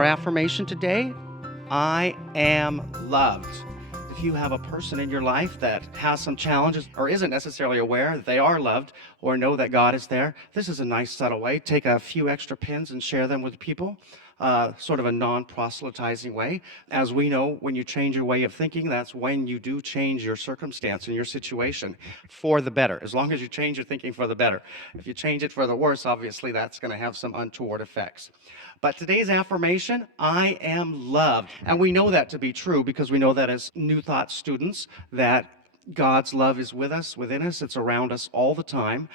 Our affirmation today, I am loved. If you have a person in your life that has some challenges or isn't necessarily aware that they are loved or know that God is there, this is a nice subtle way. Take a few extra pins and share them with people. Sort of a non-proselytizing way. As we know, when you change your way of thinking, that's when you do change your circumstance and your situation for the better, as long as you change your thinking for the better. If you change it for the worse, obviously that's going to have some untoward effects. But today's affirmation, I am loved. And we know that to be true because we know that as New Thought students, that God's love is with us, within us. It's around us all the time.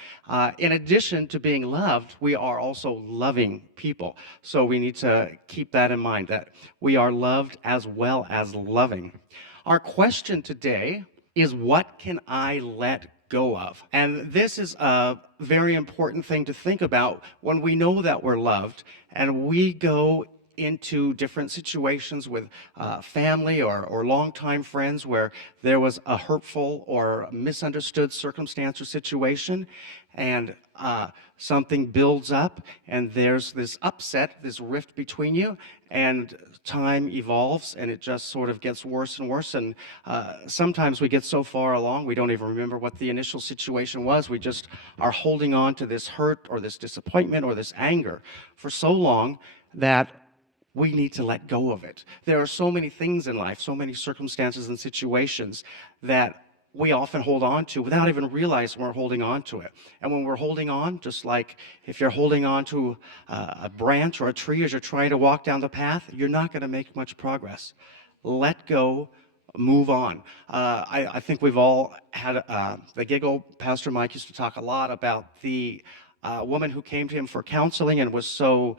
In addition to being loved, we are also loving people. So we need to keep that in mind, that we are loved as well as loving. Our question today is, what can I let go of? And this is a very important thing to think about when we know that we're loved and we go into different situations with family or longtime friends where there was a hurtful or misunderstood circumstance or situation, and something builds up, and there's this upset, this rift between you, and time evolves, and it just sort of gets worse and worse, and sometimes we get so far along, we don't even remember what the initial situation was. We just are holding on to this hurt or this disappointment or this anger for so long that we need to let go of it. There are so many things in life, so many circumstances and situations that we often hold on to without even realizing we're holding on to it. And when we're holding on, just like if you're holding on to a branch or a tree as you're trying to walk down the path, you're not going to make much progress. Let go, move on. I think we've all had the giggle. Pastor Mike used to talk a lot about the woman who came to him for counseling and was so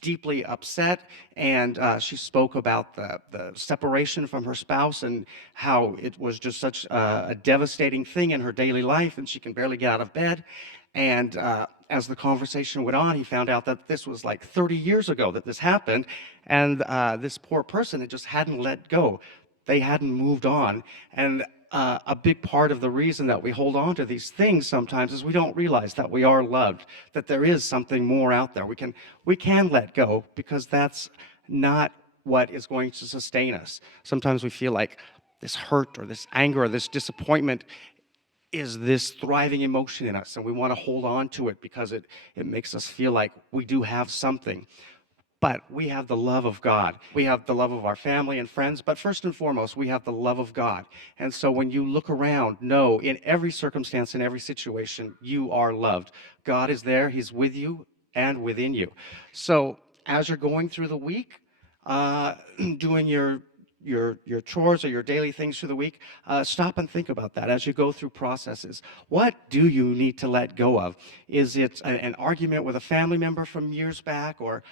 deeply upset, and she spoke about the separation from her spouse and how it was just such a devastating thing in her daily life, and she can barely get out of bed. And as the conversation went on, he found out that this was like 30 years ago that this happened, and this poor person, it just hadn't let go. They hadn't moved on. And a big part of the reason that we hold on to these things sometimes is we don't realize that we are loved, that there is something more out there. We can let go because that's not what is going to sustain us. Sometimes we feel like this hurt or this anger or this disappointment is this thriving emotion in us, and we want to hold on to it because it makes us feel like we do have something. But we have the love of God. We have the love of our family and friends, but first and foremost, we have the love of God. And so when you look around, know in every circumstance, in every situation, you are loved. God is there, He's with you and within you. So as you're going through the week, doing your chores or your daily things through the week, stop and think about that as you go through processes. What do you need to let go of? Is it an argument with a family member from years back, or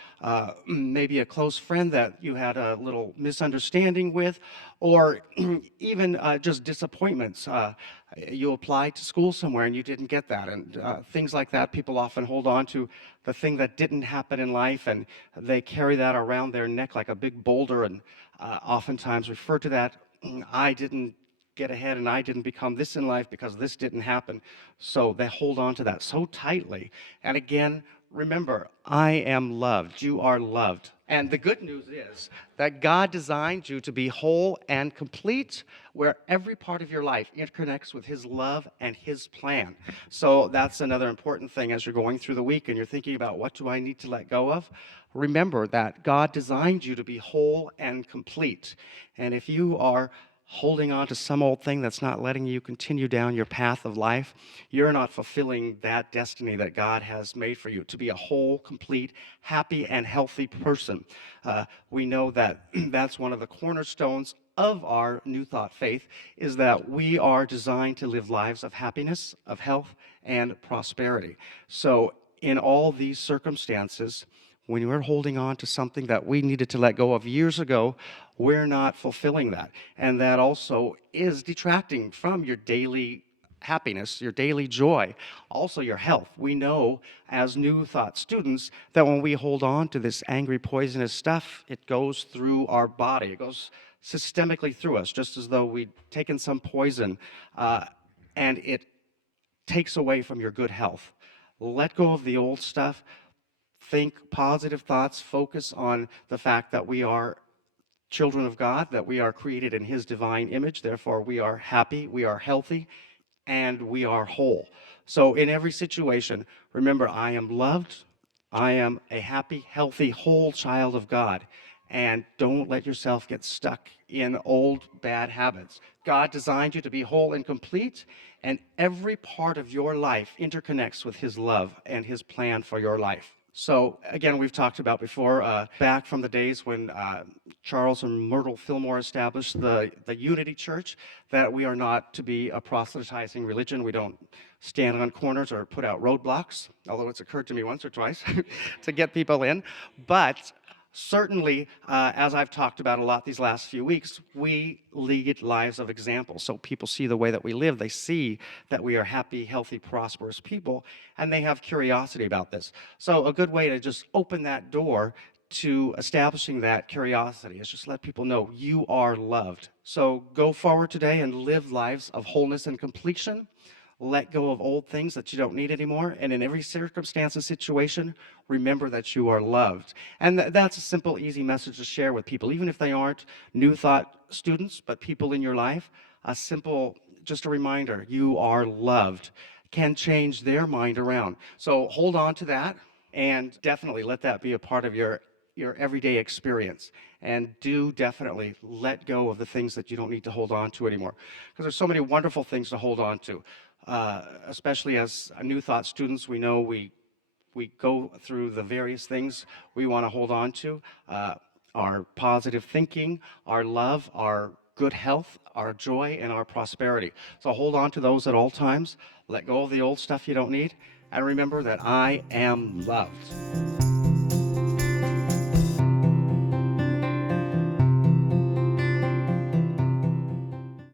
maybe a close friend that you had a little misunderstanding with, or even just disappointments? You applied to school somewhere and you didn't get that, and things like that. People often hold on to the thing that didn't happen in life, and they carry that around their neck like a big boulder, and oftentimes refer to that, I didn't get ahead and I didn't become this in life because this didn't happen. So they hold on to that so tightly. And again, remember, I am loved. You are loved. And the good news is that God designed you to be whole and complete, where every part of your life interconnects with His love and His plan. So that's another important thing as you're going through the week and you're thinking about, what do I need to let go of? Remember that God designed you to be whole and complete. And if you are holding on to some old thing that's not letting you continue down your path of life, you're not fulfilling that destiny that God has made for you, to be a whole, complete, happy, and healthy person. We know that that's one of the cornerstones of our New Thought faith, is that we are designed to live lives of happiness, of health, and prosperity. So in all these circumstances, when we're holding on to something that we needed to let go of years ago, we're not fulfilling that. And that also is detracting from your daily happiness, your daily joy, also your health. We know as New Thought students that when we hold on to this angry, poisonous stuff, it goes through our body. It goes systemically through us, just as though we'd taken some poison, and it takes away from your good health. Let go of the old stuff. think positive thoughts, focus on the fact that we are children of God, that we are created in His divine image. Therefore, we are happy, we are healthy, and we are whole. So, in every situation, remember, I am loved, I am a happy, healthy, whole child of God. And don't let yourself get stuck in old bad habits. God designed you to be whole and complete, and every part of your life interconnects with His love and His plan for your life. So, again, we've talked about before, back from the days when Charles and Myrtle Fillmore established the Unity Church, that we are not to be a proselytizing religion. We don't stand on corners or put out roadblocks, although it's occurred to me once or twice to get people in. But certainly, as I've talked about a lot these last few weeks, we lead lives of example. So people see the way that we live. They see that we are happy, healthy, prosperous people, and they have curiosity about this. So a good way to just open that door to establishing that curiosity is just let people know you are loved. So go forward today and live lives of wholeness and completion. Let go of old things that you don't need anymore. And in every circumstance and situation, remember that you are loved. And that's a simple, easy message to share with people, even if they aren't New Thought students, but people in your life. A simple, just a reminder, you are loved, can change their mind around. So hold on to that and definitely let that be a part of your everyday experience. And do definitely let go of the things that you don't need to hold on to anymore. Because there's so many wonderful things to hold on to. Especially as New Thought students, we know we go through the various things we want to hold on to. Our positive thinking, our love, our good health, our joy, and our prosperity. So hold on to those at all times. Let go of the old stuff you don't need. And remember that I am loved.